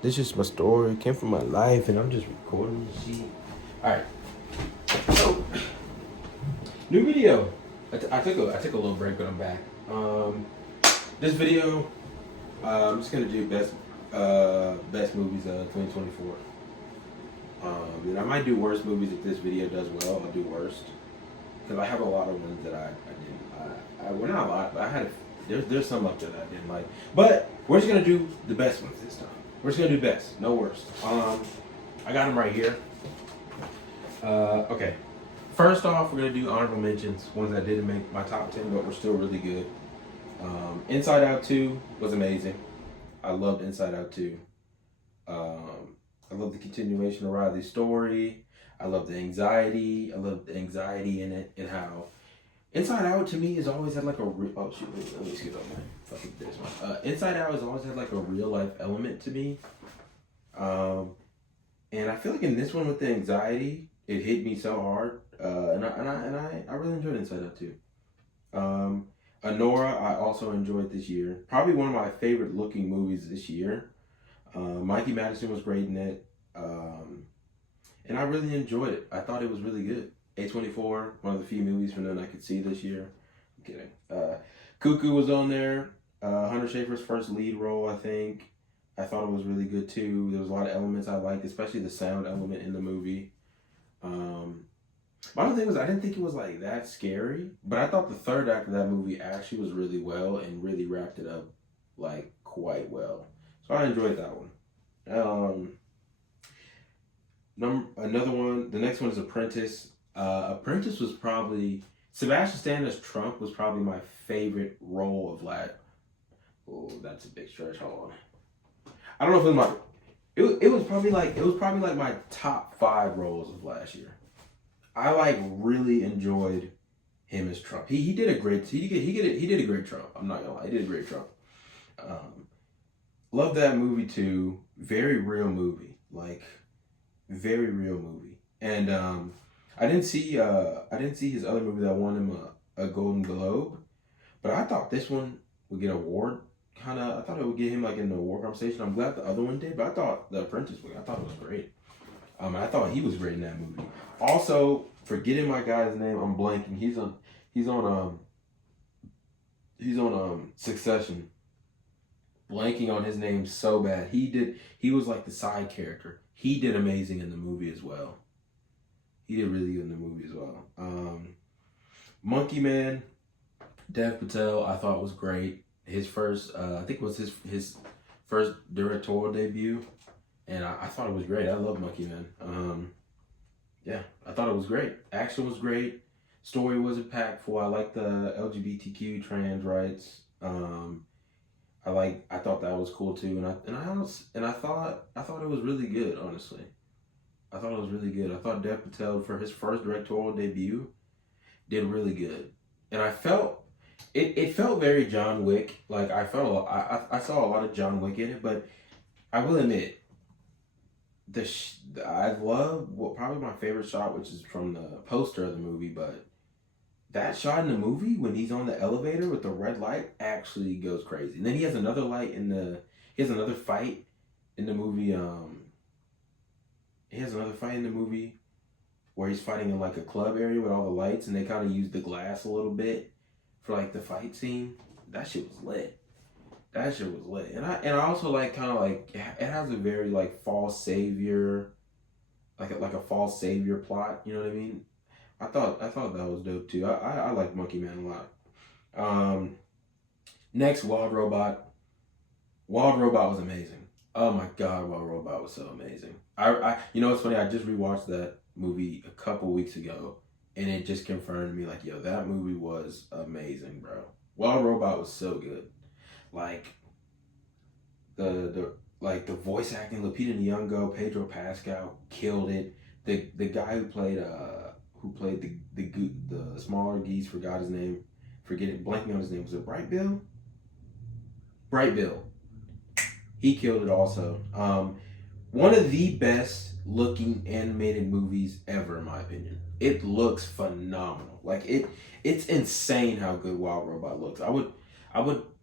This is my story. It came from my life, and I'm just recording the shit. All right. So, new video. I took a little break, but I'm back. This video, I'm just gonna do best movies of 2024. And I might do worst movies if this video does well. I'll do worst because I have a lot of ones that I didn't. Well, not a lot, but I had. There's some up there that I didn't like. But we're just gonna do the best ones this time. We're just gonna do best, no worst. I got them right here. Okay. First off, we're gonna do honorable mentions, ones that didn't make my top 10, but were still really good. Inside Out 2 was amazing. I loved Inside Out 2. I love the continuation of Riley's story. I love the anxiety. I love the anxiety in it and how Inside Out to me has always had like a real. Oh shoot! Let me skip up my fucking this one. Inside Out has always had like a real life element to me. And I feel like in this one with the anxiety, it hit me so hard. And I really enjoyed Inside Out too. Anora, I also enjoyed this year. Probably one of my favorite looking movies this year. Mikey Madison was great in it. And I really enjoyed it. I thought it was really good. A24, one of the few movies from them I could see this year. I'm kidding. Cuckoo was on there. Hunter Schafer's first lead role, I think. I thought it was really good too. There was a lot of elements I liked, especially the sound element in the movie. My other thing was I didn't think it was like that scary, but I thought the third act of that movie actually was really well and really wrapped it up like quite well. So I enjoyed that one. Another one. The next one is Apprentice. Apprentice was probably Sebastian Stan as Trump was probably my favorite role of last. Oh, that's a big stretch. Hold on. I don't know if it was my. It was probably like my top 5 roles of last year. I like really enjoyed him as Trump. He did a great he did a great Trump. I'm not gonna lie, he did a great Trump. Love that movie too. Very real movie, like very real movie. And I didn't see his other movie that won him a Golden Globe, but I thought this one would get an award. I thought it would get him like an award conversation. I'm glad the other one did, but I thought The Apprentice I thought it was great. I thought he was great in that movie. Also, forgetting my guy's name, I'm blanking. He's on Succession. Blanking on his name so bad. He was like the side character. He did amazing in the movie as well. He did really good in the movie as well. Monkey Man, Dev Patel, I thought was great. His first, I think it was his first directorial debut, and I thought it was great. I love Monkey Man. Yeah, I thought it was great. Action was great. Story was impactful. I like the LGBTQ trans rights. I thought that was cool too, and I thought it was really good. Honestly, I thought it was really good. I thought Dev Patel for his first directorial debut did really good, and I felt it felt very John Wick. Like I saw a lot of John Wick in it, but I will admit I love probably my favorite shot, which is from the poster of the movie, but that shot in the movie when he's on the elevator with the red light actually goes crazy. And then he has another he has another fight in the movie. He has another fight in the movie where he's fighting in like a club area with all the lights, and they kind of use the glass a little bit for like the fight scene. That shit was lit. That shit was lit. And I also like kind of like it has a very like false savior, like a false savior plot. You know what I mean? I thought that was dope too. I like Monkey Man a lot. Next, Wild Robot. Wild Robot was amazing. Oh my god, Wild Robot was so amazing. You know what's funny? I just rewatched that movie a couple weeks ago, and it just confirmed me like, yo, that movie was amazing, bro. Wild Robot was so good. Like the voice acting, Lupita Nyong'o, Pedro Pascal killed it. The guy who played the smaller geese, forgot his name. Blanking on his name. Was it Bright Bill? Bright Bill. He killed it also. One of the best looking animated movies ever, in my opinion. It looks phenomenal. Like it's insane how good Wild Robot looks. I would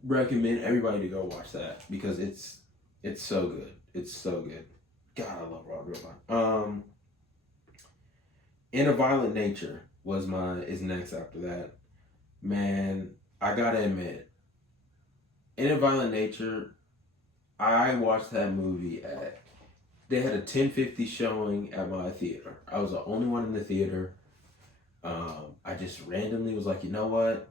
recommend everybody to go watch that because it's so good. It's so good. God, I love Rob Real. In a Violent Nature is next after that. Man, I gotta admit, In a Violent Nature, I watched that movie at. They had a 10:50 showing at my theater. I was the only one in the theater. I just randomly was like, you know what?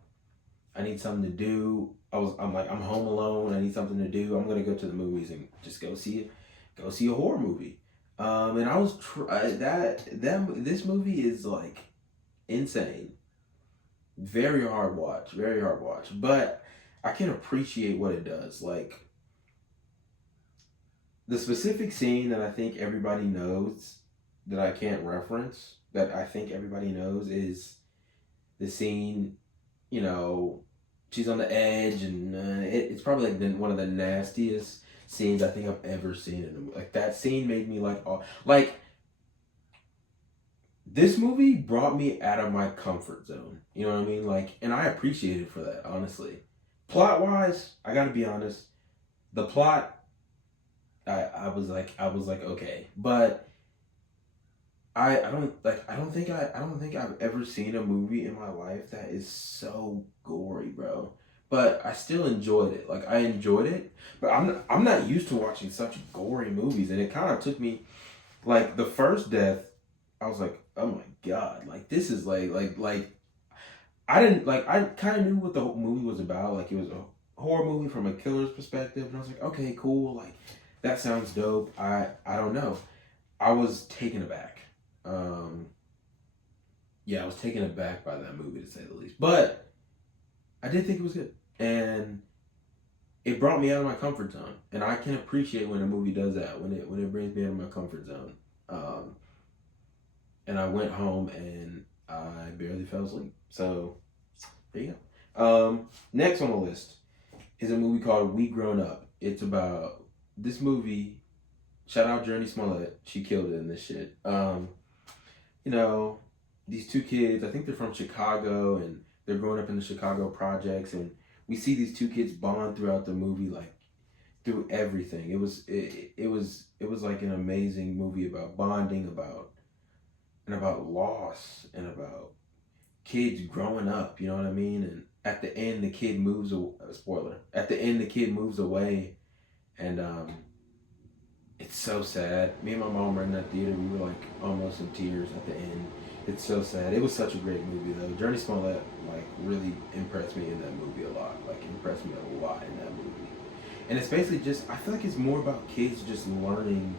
I need something to do. I'm like, I'm home alone. I need something to do. I'm gonna go to the movies and just go see it. Go see a horror movie. And I was this movie is like insane. Very hard watch. Very hard watch. But I can appreciate what it does. Like the specific scene that I think everybody knows that I can't reference, that I think everybody knows, is the scene, you know, she's on the edge, and it's probably like one of the nastiest scenes I think I've ever seen in a movie. Like that scene made me like, oh, like this movie brought me out of my comfort zone. You know what I mean? Like, and I appreciate it for that, honestly. Plot wise, I gotta be honest, the plot, I was like, okay, but I don't think I've ever seen a movie in my life that is so gory, bro. But I still enjoyed it. Like I enjoyed it, but I'm not used to watching such gory movies, and it kind of took me, like the first death, I was like, oh my god, like this is like I didn't like I kind of knew what the whole movie was about. Like it was a horror movie from a killer's perspective, and I was like, okay, cool, like that sounds dope. I don't know. I was taken aback. Um, yeah, I was taken aback by that movie to say the least. But I did think it was good, and it brought me out of my comfort zone. And I can appreciate when a movie does that, when it brings me out of my comfort zone. And I went home and I barely fell asleep. So there you go. Next on the list is a movie called We Grown Up. It's about this movie. Shout out Journey Smollett. She killed it in this shit. You know, these two kids, I think they're from Chicago, and they're growing up in the Chicago projects, and we see these two kids bond throughout the movie, like through everything. It was like an amazing movie about bonding, about loss, and about kids growing up, you know what I mean? And at the end the kid moves spoiler. At the end the kid moves away, and it's so sad. Me and my mom were in that theater. We were like almost in tears at the end. It's so sad. It was such a great movie though. Journey Smollett like really impressed me in that movie a lot. Like impressed me a lot in that movie. And it's basically just, I feel like it's more about kids just learning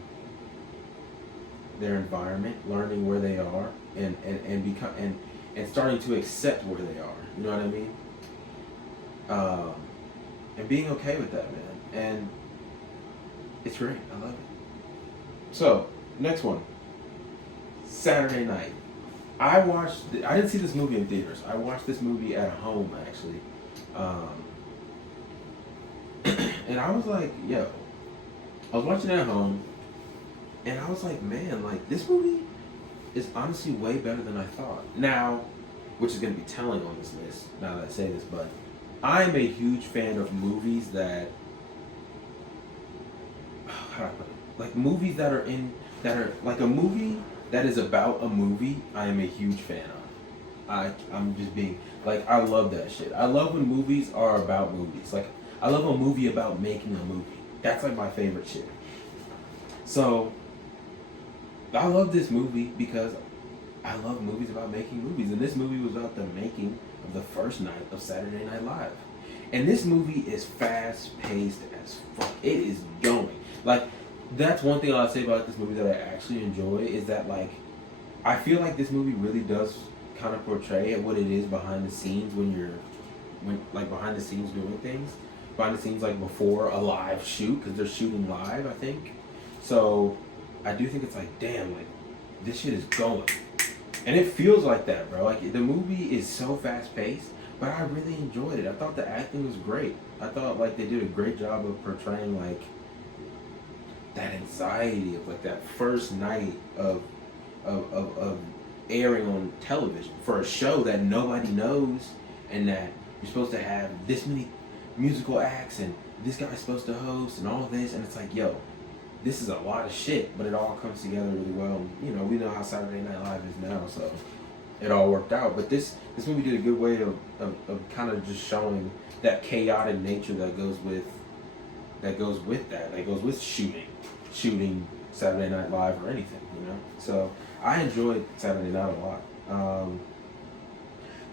their environment, learning where they are, and starting to accept where they are. You know what I mean? And being okay with that, man. And it's great. I love it. So, next one. Saturday night. I didn't see this movie in theaters. I watched this movie at home, actually. And I was like, yo. I was watching it at home. And I was like, man, like, this movie is honestly way better than I thought. Now, which is going to be telling on this list, now that I say this, but I'm a huge fan of movies that, how do I put it? Like movies that are like a movie that is about a movie, I am a huge fan of. I'm just being, like, I love that shit. I love when movies are about movies. Like, I love a movie about making a movie. That's like my favorite shit. So, I love this movie because I love movies about making movies. And this movie was about the making of the first night of Saturday Night Live. And this movie is fast paced as fuck. It is going. Like, that's one thing I'll say about this movie that I actually enjoy, is that, like, I feel like this movie really does kind of portray what it is behind the scenes when behind the scenes doing things. Behind the scenes, like, before a live shoot, because they're shooting live, I think. So, I do think it's like, damn, like, this shit is going. And it feels like that, bro. Like, the movie is so fast-paced, but I really enjoyed it. I thought the acting was great. I thought, like, they did a great job of portraying, like, that anxiety of, like, that first night of airing on television for a show that nobody knows, and that you're supposed to have this many musical acts, and this guy's supposed to host, and all this, and it's like, yo, this is a lot of shit, but it all comes together really well. You know, we know how Saturday Night Live is now, so it all worked out. But this movie did a good way of kind of just showing that chaotic nature that goes with shooting Saturday Night Live or anything, you know. So I enjoyed Saturday Night a lot.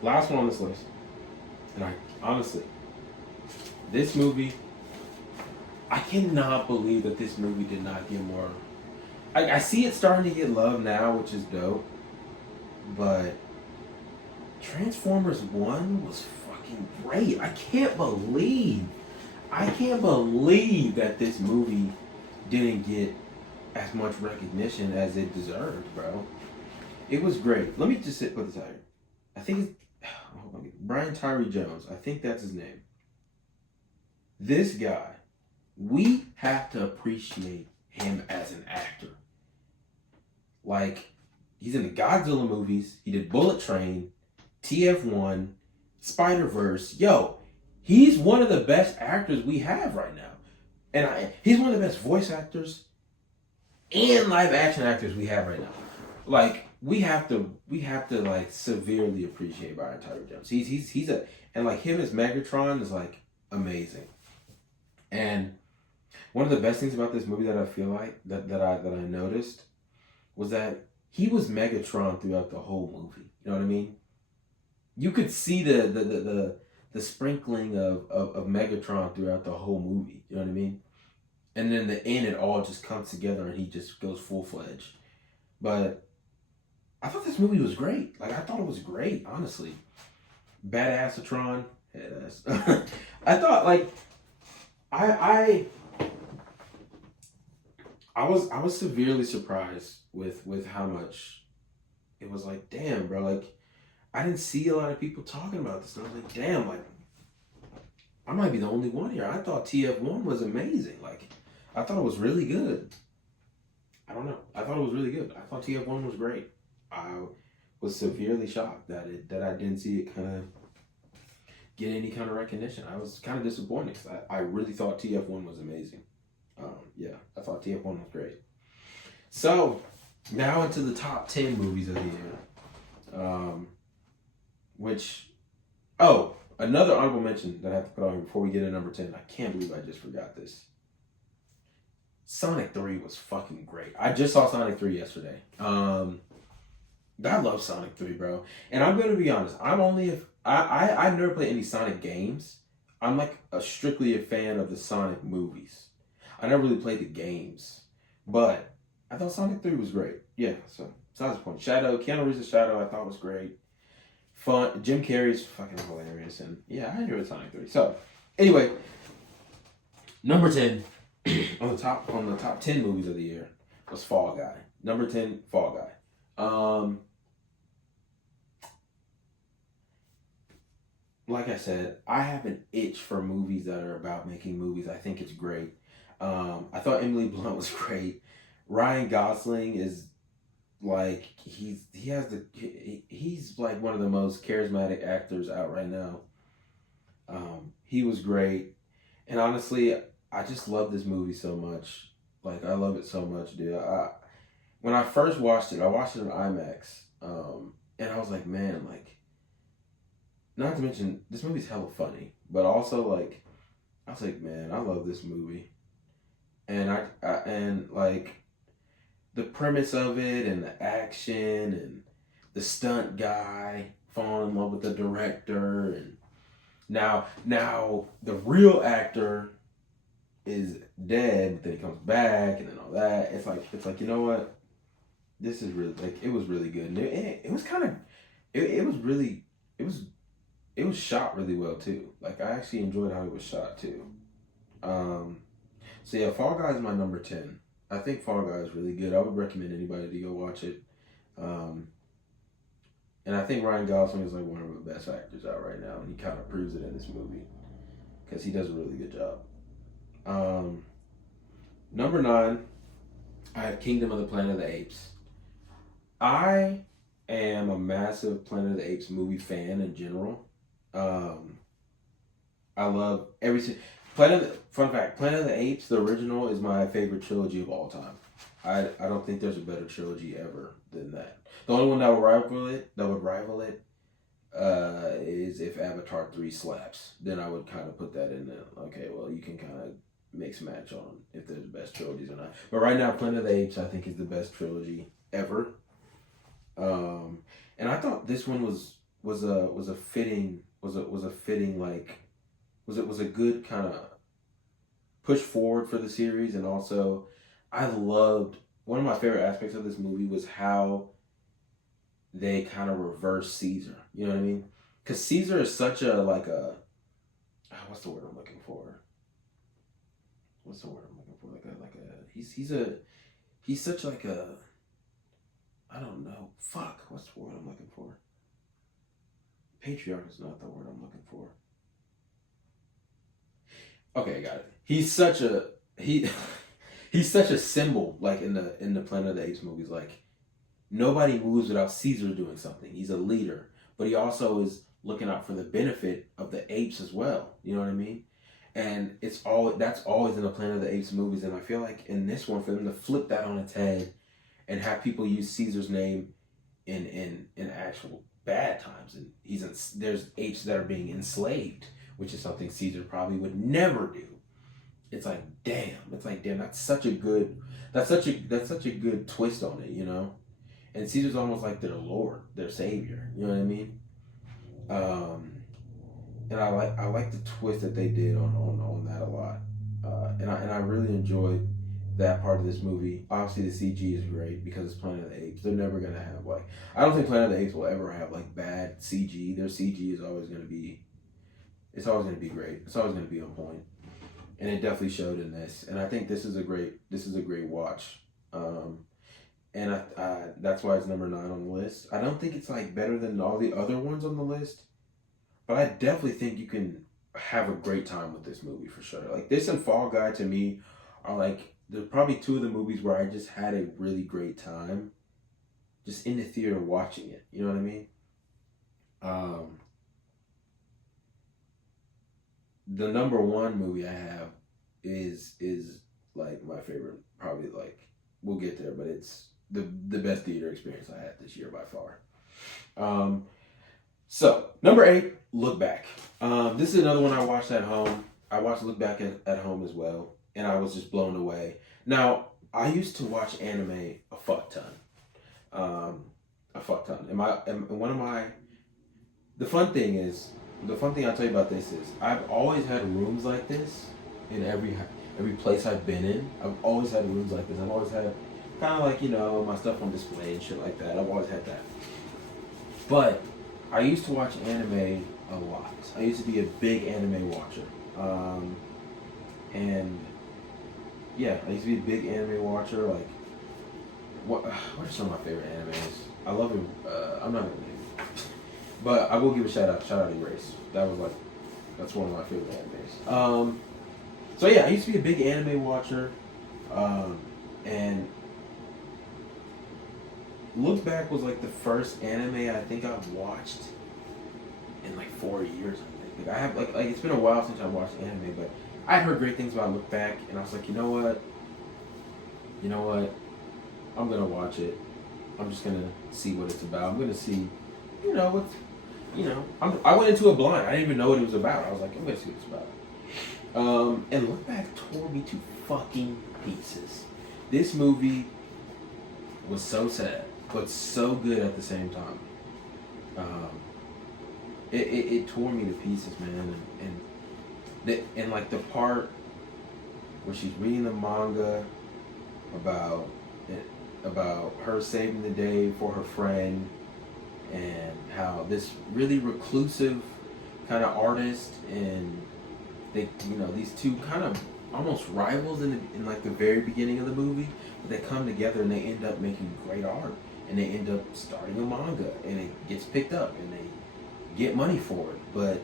Last one on this list, and I honestly, this movie, I cannot believe that this movie did not get more. I see it starting to get love now, which is dope. But Transformers 1 was fucking great. I can't believe that this movie didn't get as much recognition as it deserved, bro. It was great. Let me just put this out here. I think it's Brian Tyree Jones. I think that's his name. This guy, we have to appreciate him as an actor. Like, he's in the Godzilla movies. He did Bullet Train, TF1, Spider-Verse. Yo, he's one of the best actors we have right now. And he's one of the best voice actors and live action actors we have right now. Like, we have to like severely appreciate Brian Tyree Jones. And like him as Megatron is like amazing. And one of the best things about this movie that I feel like that I noticed was that he was Megatron throughout the whole movie. You know what I mean? You could see the sprinkling of Megatron throughout the whole movie. You know what I mean? And then in the end, it all just comes together and he just goes full-fledged. But I thought this movie was great. Like, I thought it was great, honestly. Badassatron. Headass. I thought, like, I was severely surprised with how much it was like, damn, bro, like, I didn't see a lot of people talking about this. And I was like, damn, like, I might be the only one here. I thought TF1 was amazing. Like, I thought it was really good. I don't know. I thought it was really good. I thought TF1 was great. I was severely shocked that I didn't see it kind of get any kind of recognition. I was kind of disappointed because I really thought TF1 was amazing. Yeah, I thought TF1 was great. So, now into the top 10 movies of the year. Another honorable mention that I have to put on here before we get to number 10. I can't believe I just forgot this. Sonic 3 was fucking great. I just saw Sonic 3 yesterday. I love Sonic 3, bro. And I'm going to be honest. I've never played any Sonic games. I'm like strictly a fan of the Sonic movies. I never really played the games. But I thought Sonic 3 was great. Yeah, so besides the point. Keanu Reeves' Shadow I thought was great. Fun. Jim Carrey's fucking hilarious. And yeah, I enjoyed Sonic 3. So, anyway, number 10 on the top 10 movies of the year was Fall Guy. Number 10, Fall Guy. Like I said, I have an itch for movies that are about making movies. I think it's great. I thought Emily Blunt was great. Ryan Gosling is like he's like one of the most charismatic actors out right now. He was great, and honestly, I just love this movie so much. Like, I love it so much, dude. When I first watched it, I watched it in IMAX, and I was like, man, like. Not to mention, this movie's hella funny, but also, like, I was like, man, I love this movie. And and like, the premise of it, and the action, and the stunt guy falling in love with the director, and now the real actor is dead, but then he comes back, and then all that. It's like, you know what? This is really, like, it was really good. And it was kind of, it was shot really well too. Like, I actually enjoyed how it was shot too. So yeah, Fall Guy is my number 10. I think Fall Guy is really good. I would recommend anybody to go watch it. And I think Ryan Gosling is like one of the best actors out right now, and he kind of proves it in this movie because he does a really good job. Number 9, I have Kingdom of the Planet of the Apes. I am a massive Planet of the Apes movie fan in general. I love Fun fact: Planet of the Apes, the original, is my favorite trilogy of all time. I don't think there's a better trilogy ever than that. The only one that would rival it, is if Avatar 3 slaps. Then I would kind of put that in there. Okay, well, you can kind of mix match on if they're the best trilogies or not. But right now, Planet of the Apes, I think, is the best trilogy ever. And I thought this one was a fitting like was a good kind of push forward for the series. And also, I loved, one of my favorite aspects of this movie was how they kind of reverse Caesar. You know what I mean? Because Caesar is such a like a what's the word I'm looking for? What's the word I'm looking for? He's such like a, I don't know. Fuck. What's the word I'm looking for? Patriarch is not the word I'm looking for. Okay, I got it. He's such a symbol, like in the Planet of the Apes movies. Like, nobody moves without Caesar doing something. He's a leader, but he also is looking out for the benefit of the apes as well. You know what I mean? And that's always in the Planet of the Apes movies. And I feel like in this one, for them to flip that on its head and have people use Caesar's name in actual bad times, and there's apes that are being enslaved, which is something Caesar probably would never do. It's like damn. That's such a good twist on it, you know. And Caesar's almost like their lord, their savior. You know what I mean? And I like the twist that they did on that a lot. And I really enjoyed that part of this movie. Obviously, the CG is great because it's Planet of the Apes. They're never gonna have like, I don't think Planet of the Apes will ever have like bad CG. Their CG is always gonna be, it's always gonna be great. It's always gonna be on point, and it definitely showed in this. And I think this is a great watch. And that's why it's number 9 on the list. I don't think it's like better than all the other ones on the list, but I definitely think you can have a great time with this movie for sure. Like, this and Fall Guy to me are like, they're probably two of the movies where I just had a really great time just in the theater watching it. You know what I mean? The number 1 movie I have is like my favorite, probably, like, we'll get there, but it's the best theater experience I had this year by far. So number 8, Look Back. This is another one I watched at home. I watched Look Back at home as well, and I was just blown away. Now, I used to watch anime a fuck ton. The fun thing I'll tell you about this is I've always had rooms like this in every place I've been in. I've always had rooms like this. I've always had kind of like, you know, my stuff on display and shit like that. I've always had that. But I used to watch anime a lot. I used to be a big anime watcher. And yeah, I used to be a big anime watcher. Like, what are some of my favorite animes? I love it. I'm not gonna name it, but I will give a shout out. Shout out Erase. That's one of my favorite animes. So yeah, I used to be a big anime watcher, and Look Back was like the first anime I think I've watched in like 4 years. I think I have like it's been a while since I watched anime, but I heard great things about Look Back, and I was like, you know what, I'm gonna watch it. I'm just gonna see what it's about. I'm gonna see, I went into it blind. I didn't even know what it was about. I was like, I'm gonna see what it's about. And Look Back tore me to fucking pieces. This movie was so sad, but so good at the same time. It tore me to pieces, man. And like the part where she's reading the manga about her saving the day for her friend, and how this really reclusive kind of artist, and they, these two kind of almost rivals in like the very beginning of the movie, but they come together and they end up making great art, and they end up starting a manga, and it gets picked up, and they get money for it. But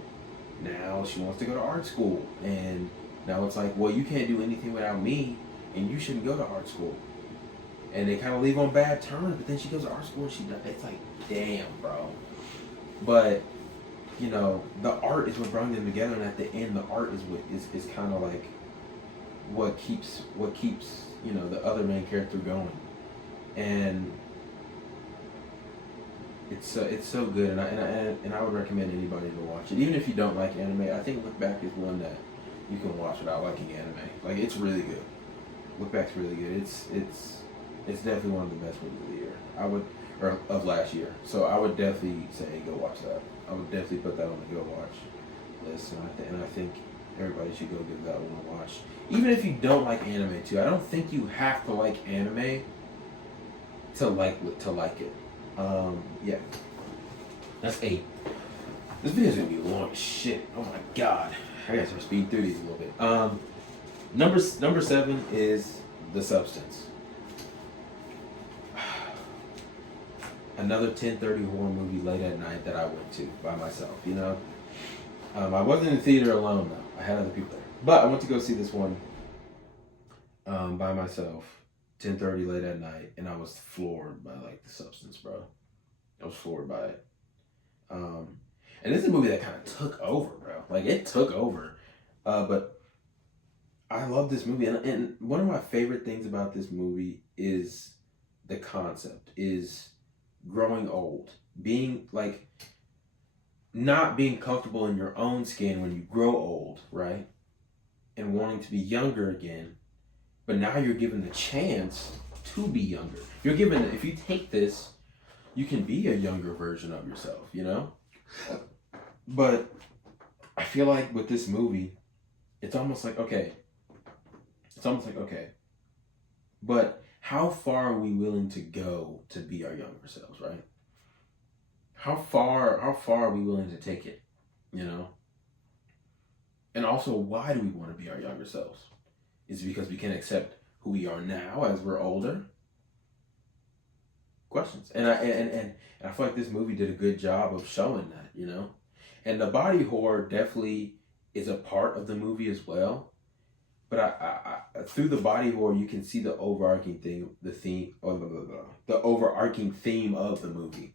now she wants to go to art school, and now it's like, well, you can't do anything without me, and you shouldn't go to art school. And they kind of leave on bad terms, but then she goes to art school and it's like, damn, bro. But you know, the art is what brought them together, and at the end, the art is what is kind of like what keeps you know the other main character going, and it's so good, and I would recommend anybody to watch it, even if you don't like anime. I think Look Back is one that you can watch without liking anime. Like it's really good. Look Back's really good. It's definitely one of the best movies of the year. I would or of last year. So I would definitely say go watch that. I would definitely put that on the go watch list, and I think everybody should go give that one a watch. Even if you don't like anime too, I don't think you have to like anime to like it. Yeah, that's 8. This video's gonna be long as shit. Oh my god, I gotta start speeding through these a little bit. Number 7 is The Substance. Another 10:30 horror movie late at night that I went to by myself. You know, I wasn't in the theater alone though. I had other people there, but I went to go see this one by myself. 10:30 late at night, and I was floored by like The Substance, bro. I was floored by it. And this is a movie that kind of took over, bro. Like it took over. But I love this movie, and one of my favorite things about this movie is the concept is growing old, being like not being comfortable in your own skin when you grow old, right? And wanting to be younger again, but now you're given the chance to be younger. You're given, if you take this, you can be a younger version of yourself, you know? But I feel like with this movie, it's almost like, okay, but how far are we willing to go to be our younger selves, right? How far are we willing to take it, you know? And also, why do we want to be our younger selves? Is it because we can accept who we are now as we're older? Questions. And I feel like this movie did a good job of showing that, you know? And the body horror definitely is a part of the movie as well. But I through the body horror, you can see the overarching thing, the overarching theme of the movie,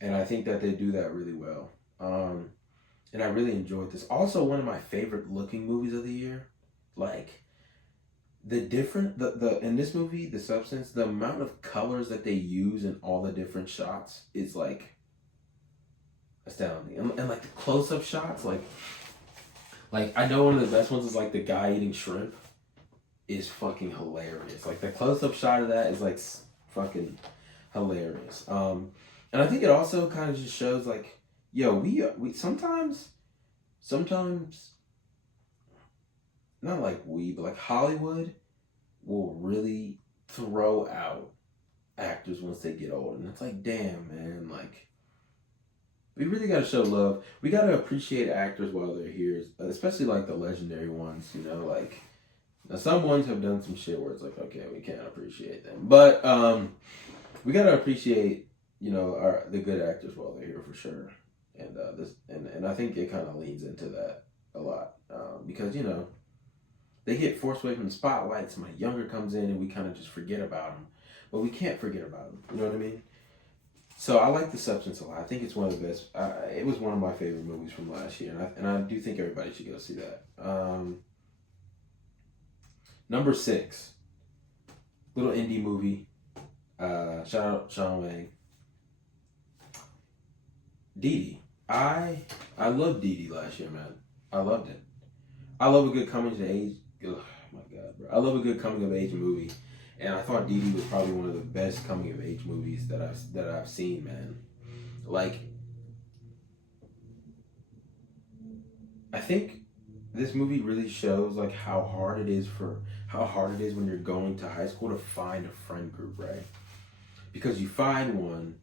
and I think that they do that really well. And I really enjoyed this. Also, one of my favorite looking movies of the year, like the in this movie, The Substance, the amount of colors that they use in all the different shots is like astounding, and like the close up shots, like I know one of the best ones is like the guy eating shrimp is fucking hilarious. Like the close up shot of that is like fucking hilarious. And I think it also kind of just shows like, yo, we sometimes not like but like Hollywood will really throw out actors once they get old, and it's like, damn, man, like. We really gotta show love. We gotta appreciate actors while they're here, especially like the legendary ones. You know, like now some ones have done some shit where it's like, okay, we can't appreciate them, but we gotta appreciate the good actors while they're here for sure. And and I think it kind of leans into that a lot because they get forced away from the spotlight. Somebody younger comes in, and we kind of just forget about them, but we can't forget about them. You know what I mean? So I like The Substance a lot. I think it's one of the best. It was one of my favorite movies from last year, and I do think everybody should go see that. Number 6, little indie movie. Shout out Sean Wang. Dee Dee. I loved Dee Dee last year, man. I loved it. I love a good coming of age. Oh my god, bro! I love a good coming of age movie. And I thought Dee Dee was probably one of the best coming of age movies that I've seen, man. Like, I think this movie really shows like how hard it is when you're going to high school to find a friend group, right? Because you find one,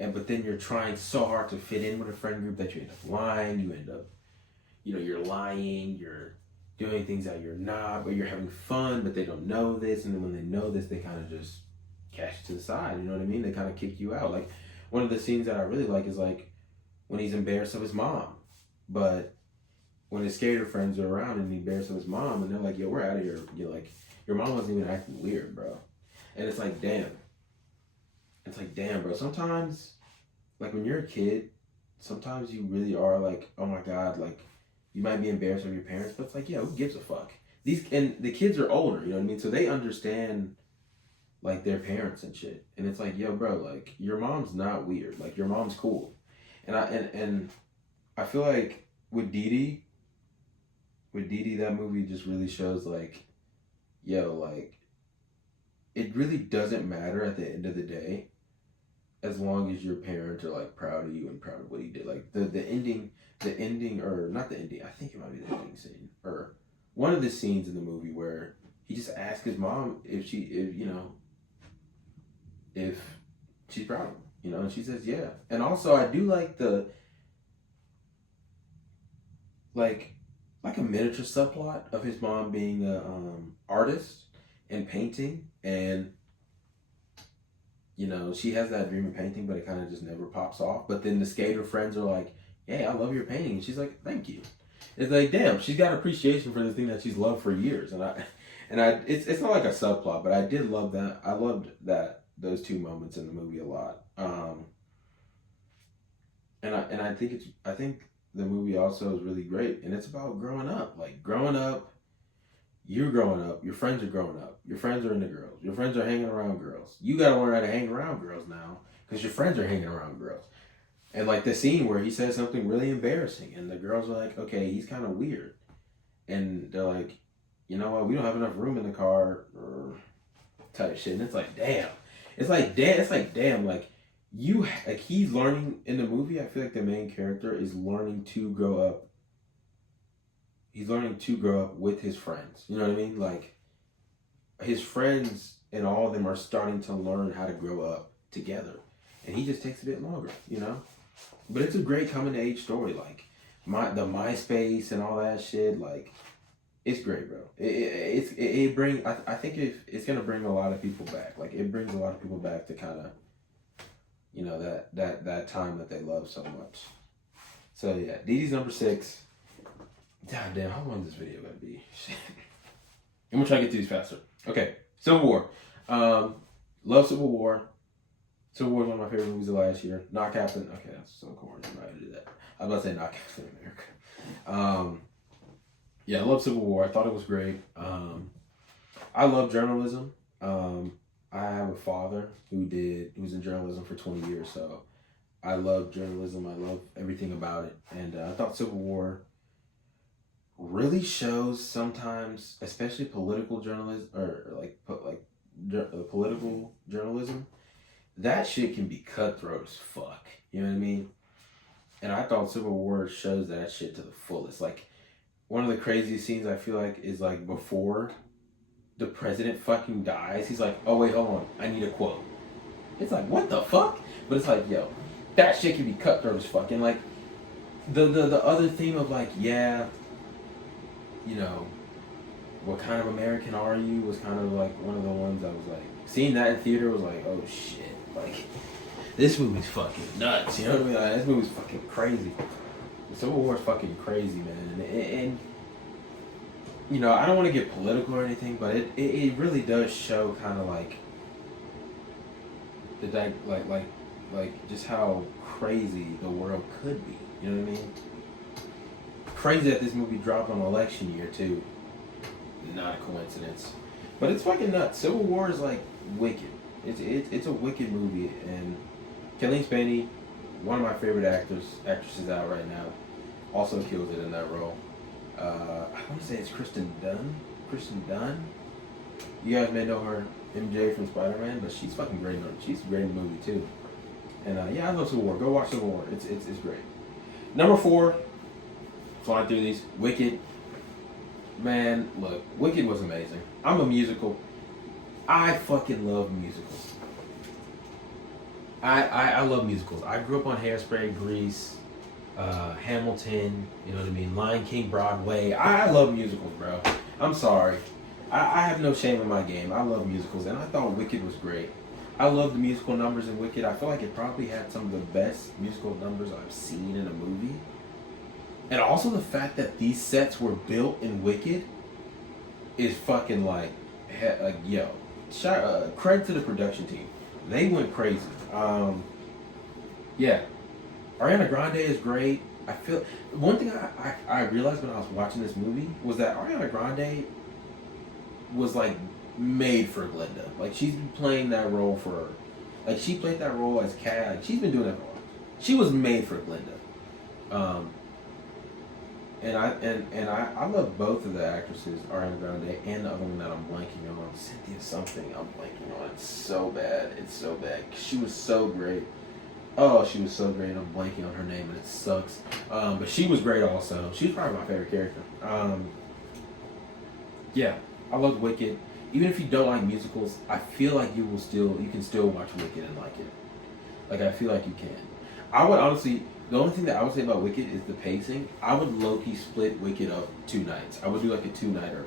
but then you're trying so hard to fit in with a friend group that you end up lying. You end up, you're lying. You're doing things that you're not, but you're having fun, but they don't know this, and then when they know this, they kind of just cast you to the side, you know what I mean? They kind of kick you out. Like, one of the scenes that I really like is, like, when he's embarrassed of his mom, but when his skater friends are around and he's embarrassed of his mom, and they're like, yo, we're out of here. You're like, your mom wasn't even acting weird, bro. And it's like, damn. Bro. Sometimes, like, when you're a kid, sometimes you really are like, oh my god, like you might be embarrassed of your parents, but it's like, yeah, who gives a fuck? These and the kids are older, you know what I mean? So they understand like their parents and shit. And it's like, yo, bro, like your mom's not weird. Like your mom's cool. And I feel like with Dee Dee, that movie just really shows like, yo, like it really doesn't matter at the end of the day, as long as your parents are like proud of you and proud of what he did. Like the ending, or not the ending. I think it might be the ending scene or one of the scenes in the movie where he just asked his mom if if she's proud of him, and she says yeah. And also I do like the like a miniature subplot of his mom being a artist and painting, and she has that dream of painting, but it kind of just never pops off. But then the skater friends are like, hey, I love your painting, and she's like, thank you. It's like, damn, she's got appreciation for the thing that she's loved for years. And it's not like a subplot, but I did love that. I loved those two moments in the movie a lot. And I think the movie also is really great, and it's about growing up. Like growing up, you're growing up. Your friends are growing up. Your friends are into girls. Your friends are hanging around girls. You gotta learn how to hang around girls now, because your friends are hanging around girls. And like the scene where he says something really embarrassing, and the girls are like, "Okay, he's kind of weird," and they're like, "You know what? We don't have enough room in the car," or type shit. And it's like, damn. It's like damn. Like he's learning in the movie. I feel like the main character is learning to grow up. He's learning to grow up with his friends. You know what I mean? Like his friends and all of them are starting to learn how to grow up together, and he just takes a bit longer. But it's a great coming to age story. Like the MySpace and all that shit. Like it's great, bro. I think it's gonna bring a lot of people back. Like it brings a lot of people back to kind of, that time that they love so much. So yeah, Dee Dee's number 6. God damn, how long is this video gonna be? Shit. I'm gonna try to get through these faster. Okay, Civil War. Love Civil War. Civil War is one of my favorite movies of last year. Not Captain. Okay, that's so corny. I'm not gonna do that. I was about to say not Captain America. Yeah, I love Civil War. I thought it was great. I love journalism. I have a father who was in journalism for 20 years, so I love journalism. I love everything about it, and I thought Civil War really shows sometimes, especially political journalism political journalism. That shit can be cutthroat as fuck. You know what I mean? And I thought Civil War shows that shit to the fullest. Like one of the craziest scenes I feel like is like before the president fucking dies. He's like, oh wait, hold on, I need a quote. It's like, what the fuck? But it's like, yo, that shit can be cutthroat as fuck. And like the other theme of like, yeah, what kind of American are you was kind of like one of the ones I was like, seeing that in theater was like, oh shit, like this movie's fucking nuts. You know what I mean? Like, this movie's fucking crazy. Civil War is fucking crazy, man. And I don't want to get political or anything, but it really does show kind of like like just how crazy the world could be. You know what I mean? Crazy that this movie dropped on election year too. Not a coincidence, but it's fucking nuts. Civil War is like wicked. It's a wicked movie, and Kathleen Spaihty, one of my favorite actresses out right now, also kills it in that role. I want to say it's Kristen Dunn. You guys may know her, MJ from Spider-Man, but she's fucking great. She's great in the movie too. And yeah, I love Civil War. Go watch Civil War. It's great. Number 4, flying through these, Wicked. Man, look, Wicked was amazing. I'm a musical. I fucking love musicals. I love musicals. I grew up on Hairspray, Grease, Hamilton, you know what I mean? Lion King, Broadway. I love musicals, bro. I'm sorry. I have no shame in my game. I love musicals, and I thought Wicked was great. I love the musical numbers in Wicked. I feel like it probably had some of the best musical numbers I've seen in a movie. And also the fact that these sets were built in Wicked is fucking like yo. Credit to the production team. They went crazy. Yeah. Ariana Grande is great. I feel one thing I realized when I was watching this movie was that Ariana Grande was like made for Glinda. Like she's been playing that role for, like she played that role as Cat. Like she's been doing that for a while. She was made for Glinda. Um, and I love both of the actresses, Ariana Grande and the other one that I'm blanking on, Cynthia something. I'm blanking on. It's so bad. It's so bad. She was so great. Oh, she was so great. I'm blanking on her name, and it sucks. But she was great also. She's probably my favorite character. Yeah, I love Wicked. Even if you don't like musicals, I feel like you can still watch Wicked and like it. Like I feel like you can. I would honestly, the only thing that I would say about Wicked is the pacing. I would low key split Wicked up 2 nights. I would do like a 2 nighter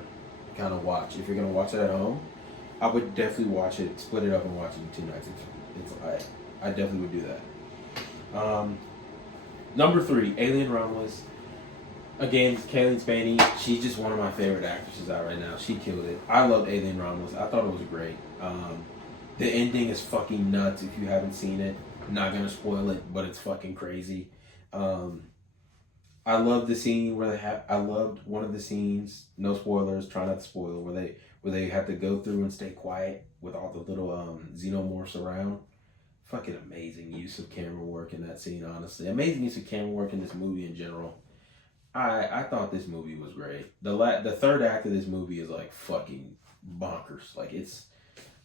kind of watch. If you're gonna watch it at home, I would definitely watch it, split it up and watch it in 2 nights. I definitely would do that. Number 3, Alien Romulus. Again, Kayleen Spaeny. She's just one of my favorite actresses out right now. She killed it. I loved Alien Romulus. I thought it was great. The ending is fucking nuts if you haven't seen it. Not gonna spoil it, but it's fucking crazy. I love the scene where I loved one of the scenes. No spoilers. Try not to spoil. Where they have to go through and stay quiet with all the little xenomorphs around. Fucking amazing use of camera work in that scene. Honestly, amazing use of camera work in this movie in general. I thought this movie was great. The third act of this movie is like fucking bonkers. Like it's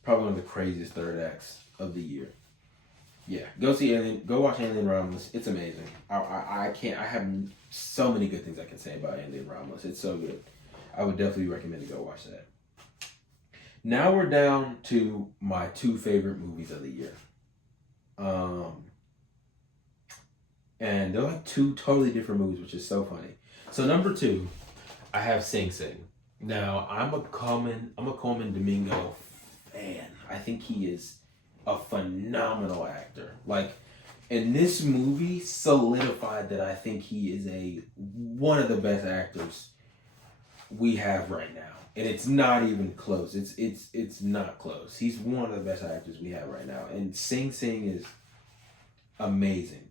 probably one of the craziest third acts of the year. Yeah, go see Alien. Go watch Alien Romulus. It's amazing. I can't. I have so many good things I can say about Alien Romulus. It's so good. I would definitely recommend to go watch that. Now we're down to my 2 favorite movies of the year. And they're like 2 totally different movies, which is so funny. So number 2, I have Sing Sing. Now I'm a Coleman Domingo fan. I think he is a phenomenal actor. Like, and this movie solidified that I think he is one of the best actors we have right now. And it's not even close. It's not close. He's one of the best actors we have right now. And Sing Sing is amazing.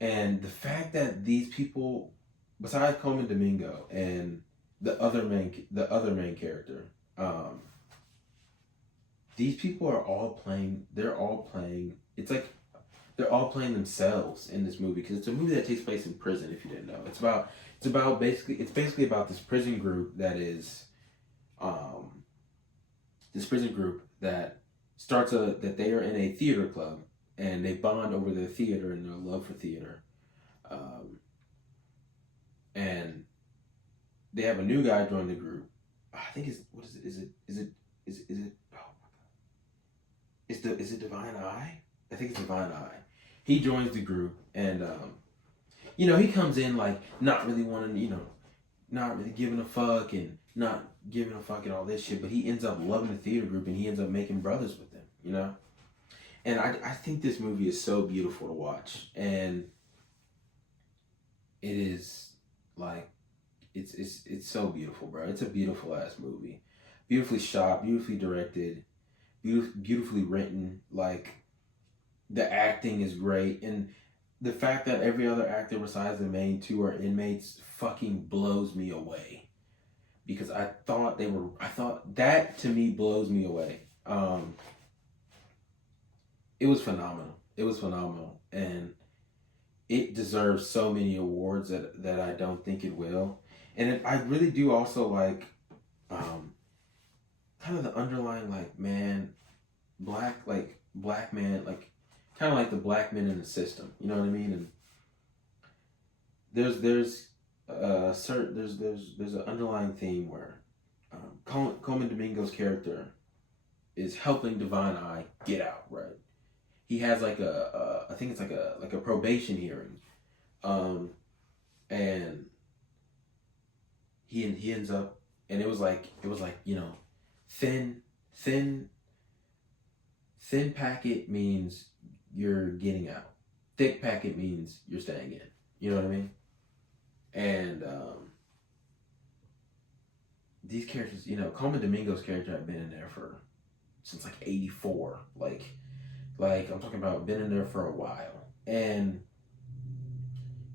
And the fact that these people, besides Coleman Domingo and the other main character, these people are all playing. They're all playing. It's like they're all playing themselves in this movie because it's a movie that takes place in prison. If you didn't know, it's basically about this prison group that is, this prison group that that they are in a theater club and they bond over their theater and their love for theater, and they have a new guy join the group. I think it's what is it? Is it? Oh my god! Is it Divine Eye? I think it's Divine Eye. He joins the group and he comes in like not really wanting, not really giving a fuck and not giving a fuck and all this shit, but he ends up loving the theater group and he ends up making brothers with them, And I think this movie is so beautiful to watch, and it is like it's so beautiful, bro. It's a beautiful ass movie, beautifully shot, beautifully directed, beautifully written. Like the acting is great, and the fact that every other actor besides the main 2 are inmates fucking blows me away. Because I thought that to me blows me away. It was phenomenal. It was phenomenal, and it deserves so many awards that I don't think it will. And I really do also like, kind of the underlying black man, like kind of like the black men in the system. You know what I mean? And there's an underlying theme where Coleman Domingo's character is helping Divine Eye get out, right? He has like I think it's like a probation hearing, and he ends up, and it was like thin packet means you're getting out, thick packet means you're staying in. You know what I mean? And these characters, Coleman Domingo's character had been in there since like '84, like I'm talking about been in there for a while, and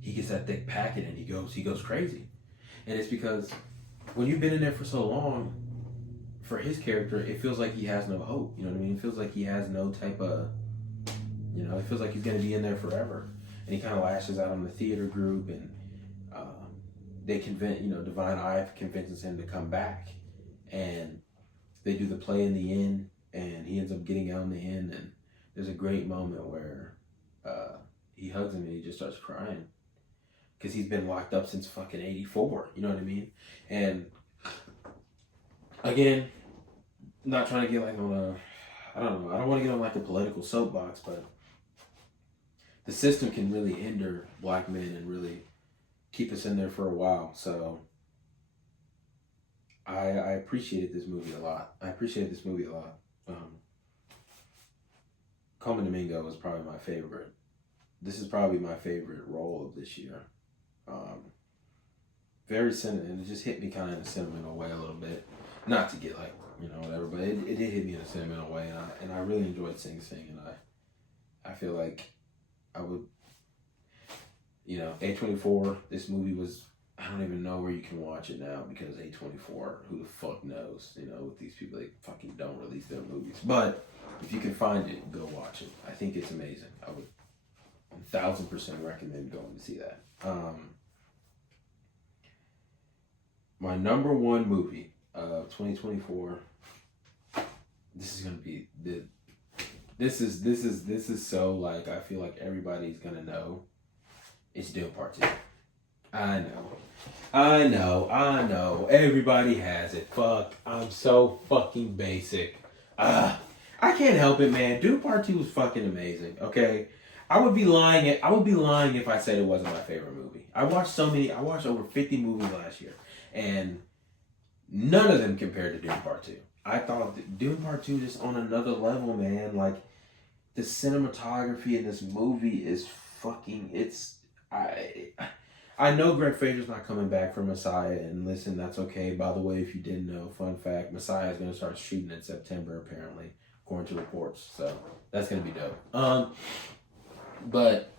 he gets that thick packet and he goes crazy. And it's because when you've been in there for so long, for his character, it feels like he has no hope. You know what I mean? It feels like he has no type of, it feels like he's going to be in there forever. And he kind of lashes out on the theater group, and they convince, Divine Eye convinces him to come back. And they do the play in the end, and he ends up getting out in the end. And there's a great moment where he hugs him and he just starts crying. Because he's been locked up since fucking 84. You know what I mean? And again, not trying to get like on a, I don't know, I don't want to get on like a political soapbox, but the system can really hinder black men and really keep us in there for a while. So I appreciated this movie a lot. Colman Domingo was probably my favorite. This is probably my favorite role of this year. Very sentimental, and it just hit me kind of in a sentimental way a little bit. Not to get like, whatever, but it did hit me in a sentimental way, and I really enjoyed Sing Sing, and I feel like I would, A24, this movie was, I don't even know where you can watch it now, because A24, who the fuck knows, with these people, they fucking don't release their movies. But if you can find it, go watch it. I think it's amazing. I would 1,000% recommend going to see that. My number one movie of 2024. This is gonna be this is so like, I feel like everybody's gonna know. It's Dune Part 2. I know. Everybody has it. Fuck. I'm so fucking basic. I can't help it, man. Dune Part 2 was fucking amazing. Okay. I would be lying if I said it wasn't my favorite movie. I watched over 50 movies last year, and none of them compared to Dune Part 2. I thought that Dune Part 2 is on another level, man. Like, the cinematography in this movie is fucking, I know Greg Fraser's not coming back for Messiah, and listen, that's okay. By the way, if you didn't know, fun fact, Messiah is going to start shooting in September, apparently, according to reports. So, that's going to be dope. But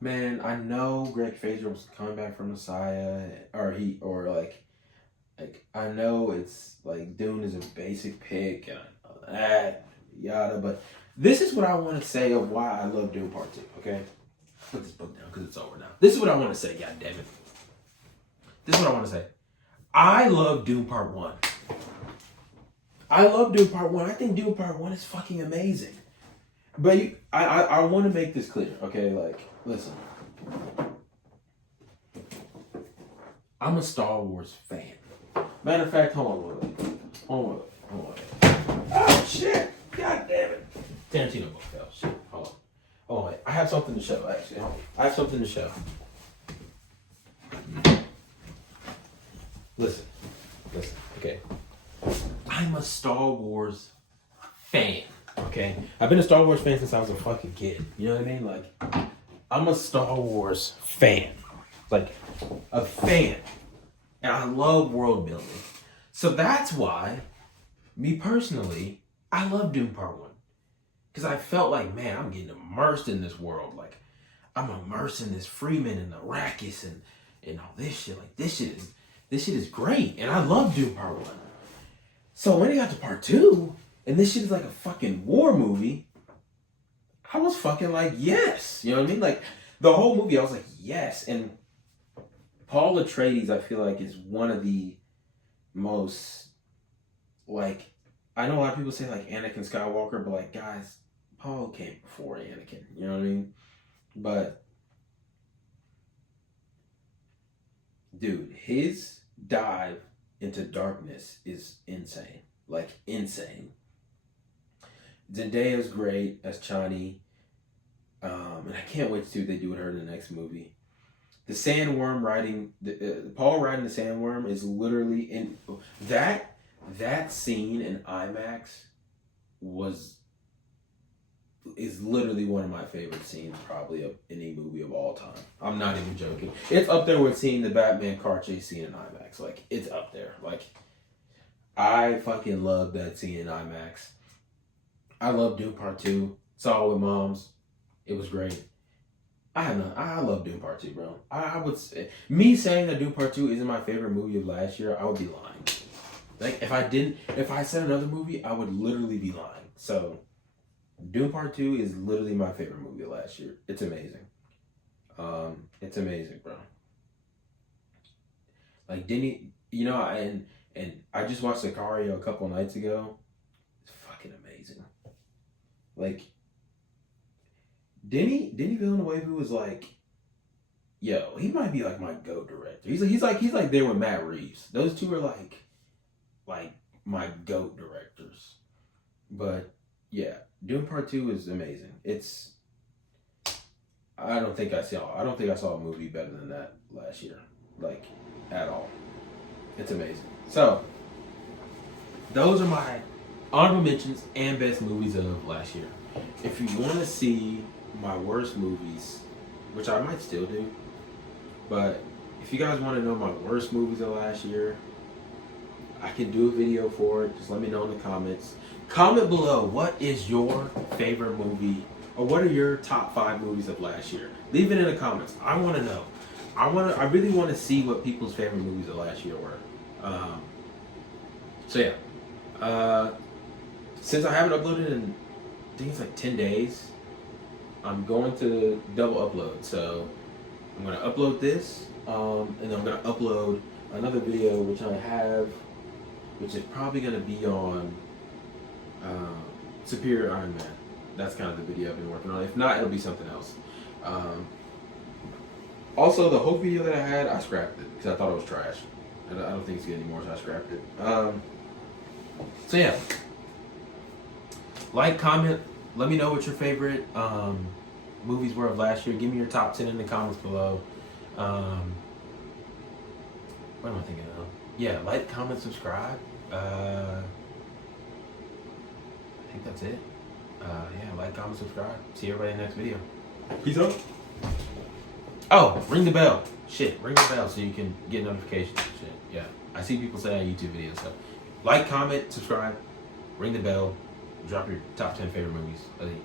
man, I know Greg Fraser was coming back from Messiah, I know it's like Dune is a basic pick and that yada, but this is what I want to say of why I love Dune Part 2. Okay, put this book down because it's over now. This is what I want to say. God damn it. This is what I want to say. I love Dune Part 1. I think Dune Part 1 is fucking amazing. But I want to make this clear, okay? Like, listen. I'm a Star Wars fan. Matter of fact, hold on. Oh, shit. God damn it. Tarantino book fell. Shit. Hold on. Oh, wait. I have something to show, actually. I have something to show. Listen. Okay. I'm a Star Wars fan. Okay, I've been a Star Wars fan since I was a fucking kid. You know what I mean? Like, I'm a Star Wars fan. Like, a fan. And I love world building. So that's why, me personally, I love Dune Part 1. Because I felt like, man, I'm getting immersed in this world. Like, I'm immersed in this Freeman and Arrakis and all this shit. Like, this shit is great. And I love Dune Part 1. So when it got to Part 2, and this shit is like a fucking war movie, I was fucking like, yes. You know what I mean? Like, the whole movie, I was like, yes. And Paul Atreides, I feel like, is one of the most, like, I know a lot of people say, like, Anakin Skywalker, but, like, guys, Paul came before Anakin. You know what I mean? But, dude, his dive into darkness is insane. Like, insane. Zendaya's great as Chani. And I can't wait to see what they do with her in the next movie. The sandworm riding, Paul riding the sandworm is literally in that scene in IMAX is literally one of my favorite scenes probably of any movie of all time. I'm not even joking. It's up there with seeing the Batman car chase scene in IMAX. Like, it's up there. Like, I fucking love that scene in IMAX. I love Dune Part 2. Saw it with moms. It was great. I have not. I love Doom Part 2, bro. I would say, me saying that Doom Part 2 isn't my favorite movie of last year, I would be lying. Like, if I said another movie, I would literally be lying. So, Doom Part 2 is literally my favorite movie of last year. It's amazing. It's amazing, bro. Like, didn't he, and I just watched Sicario a couple nights ago. It's fucking amazing. Like, Denny Villeneuve was like, yo, he might be like my GOAT director. He's like there with Matt Reeves. Those two are like my GOAT directors. But yeah, Doom Part 2 is amazing. I don't think I saw a movie better than that last year. Like, at all. It's amazing. So those are my honorable mentions and best movies of last year. If you want to see my worst movies, which I might still do, but if you guys want to know my worst movies of last year, I can do a video for it. Just let me know in the comments. Comment below, what is your favorite movie, or what are your top 5 movies of last year? Leave it in the comments. I want to know. I really want to see what people's favorite movies of last year were. So yeah. Since I haven't uploaded in, I think it's like 10 days, I'm going to double upload. So I'm going to upload this, and then I'm going to upload another video, which I have, which is probably going to be on Superior Iron Man. That's kind of the video I've been working on. If not, it'll be something else. Also, the Hulk video that I had, I scrapped it because I thought it was trash. I don't think it's good anymore, so I scrapped it. So yeah. Like, comment, let me know what your favorite movies were of last year. Give me your top 10 in the comments below. What am I thinking of? Yeah, like, comment, subscribe. I think that's it. Yeah, like, comment, subscribe. See everybody in the next video. Peace out. Oh, ring the bell. Shit, ring the bell so you can get notifications and shit. Yeah, I see people say on YouTube videos. So, like, comment, subscribe, ring the bell, drop your top 10 favorite movies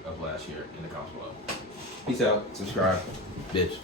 of last year in the comments below. Peace out. Subscribe, bitch.